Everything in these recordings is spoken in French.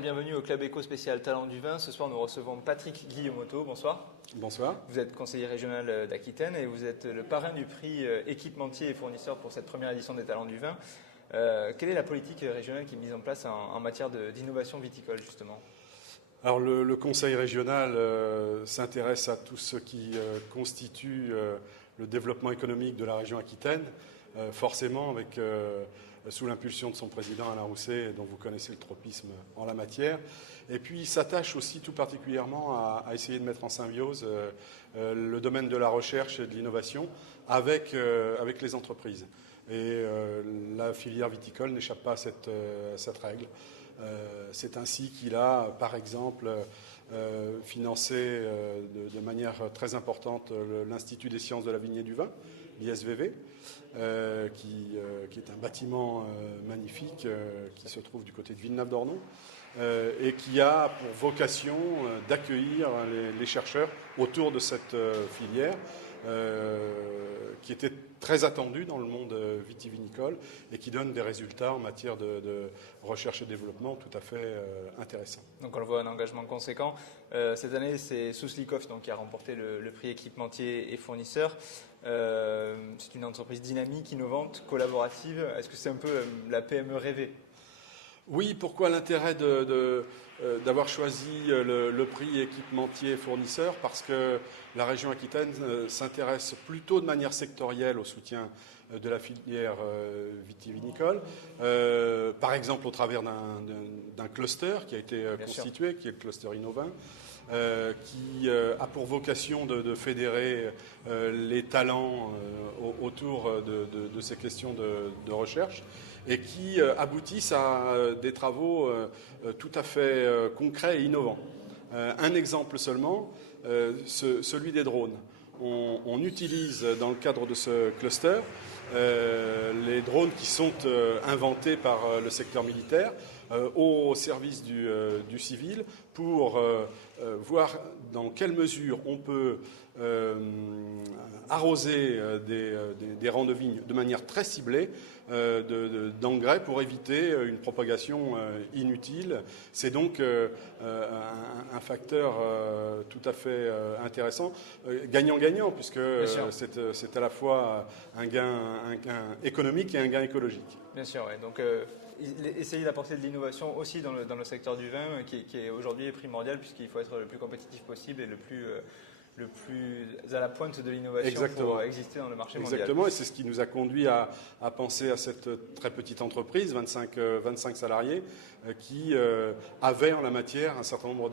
et bienvenue au Club Éco spécial Talent du Vin. Ce soir, nous recevons Patrick Guillemotto. Bonsoir. Bonsoir. Vous êtes conseiller régional d'Aquitaine et vous êtes le parrain du prix équipementier et fournisseur pour cette première édition des Talents du Vin. Quelle est la politique régionale qui est mise en place en matière d'innovation viticole, justement ? Alors le Conseil régional s'intéresse à tout ce qui constitue le développement économique de la région Aquitaine, forcément avec, sous l'impulsion de son président Alain Rousset, dont vous connaissez le tropisme en la matière. Et puis il s'attache aussi tout particulièrement à essayer de mettre en symbiose le domaine de la recherche et de l'innovation avec les entreprises. Et la filière viticole n'échappe pas à cette règle. C'est ainsi qu'il a, par exemple, financé de manière très importante l'Institut des sciences de la vigne et du vin, l'ISVV, qui est un bâtiment magnifique qui se trouve du côté de Villeneuve-d'Ornon et qui a pour vocation d'accueillir les chercheurs autour de cette filière qui était très attendue dans le monde vitivinicole et qui donne des résultats en matière de recherche et développement tout à fait intéressants. Donc on le voit, un engagement conséquent. Cette année, c'est Souslikov qui a remporté le prix équipementier et fournisseur. C'est une entreprise dynamique, innovante, collaborative. Est-ce que c'est un peu la PME rêvée ? Oui, pourquoi l'intérêt d'avoir choisi le prix équipementier fournisseur? Parce que la région Aquitaine s'intéresse plutôt de manière sectorielle au soutien de la filière vitivinicole, par exemple au travers d'un cluster qui a été constitué, qui est le cluster Innovin, qui a pour vocation de fédérer les talents autour de ces questions de recherche et qui aboutissent à des travaux tout à fait concrets et innovants. Un exemple seulement, celui des drones. On utilise dans le cadre de ce cluster les drones qui sont inventés par le secteur militaire au service du civil pour voir dans quelle mesure on peut arroser des rangs de vignes de manière très ciblée d'engrais pour éviter une propagation inutile. C'est donc un facteur tout à fait intéressant, gagnant-gagnant, puisque c'est à la fois un gain économique et un gain écologique. Bien sûr, oui. Donc essayer d'apporter de l'innovation aussi dans le secteur du vin, qui est aujourd'hui primordial, puisqu'il faut être le plus compétitif possible et le plus à la pointe de l'innovation pour exister dans le marché mondial. Exactement, et c'est ce qui nous a conduit à penser à cette très petite entreprise, 25 salariés, qui avait en la matière un certain nombre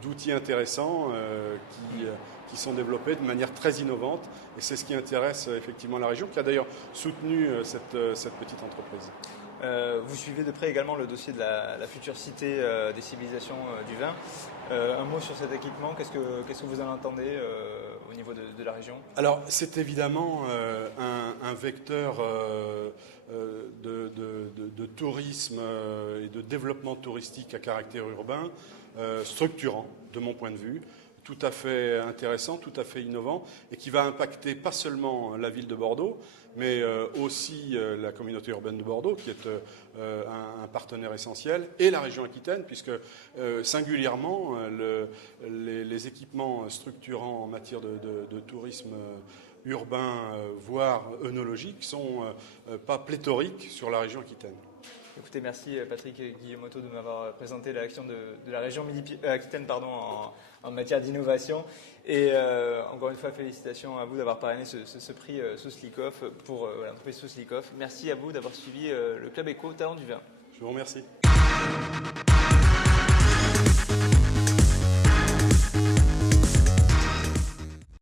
d'outils intéressants qui sont développés de manière très innovante. Et c'est ce qui intéresse effectivement la région, qui a d'ailleurs soutenu cette petite entreprise. Vous suivez de près également le dossier de la future cité des civilisations du vin. Un mot sur cet équipement, qu'est-ce que vous en entendez au niveau de la région ? Alors c'est évidemment un vecteur de tourisme et de développement touristique à caractère urbain structurant de mon point de vue, tout à fait intéressant, tout à fait innovant et qui va impacter pas seulement la ville de Bordeaux, mais aussi la communauté urbaine de Bordeaux, qui est un partenaire essentiel, et la région Aquitaine, puisque singulièrement, les équipements structurants en matière de tourisme urbain, voire œnologique, sont pas pléthoriques sur la région Aquitaine. Écoutez, merci Patrick Guillemotto de m'avoir présenté l'action de la région Aquitaine en matière d'innovation. Et encore une fois, félicitations à vous d'avoir parrainé ce prix Souslikov pour l'entreprise Souslikov. Merci à vous d'avoir suivi le Club Éco Talent du Vin. Je vous remercie.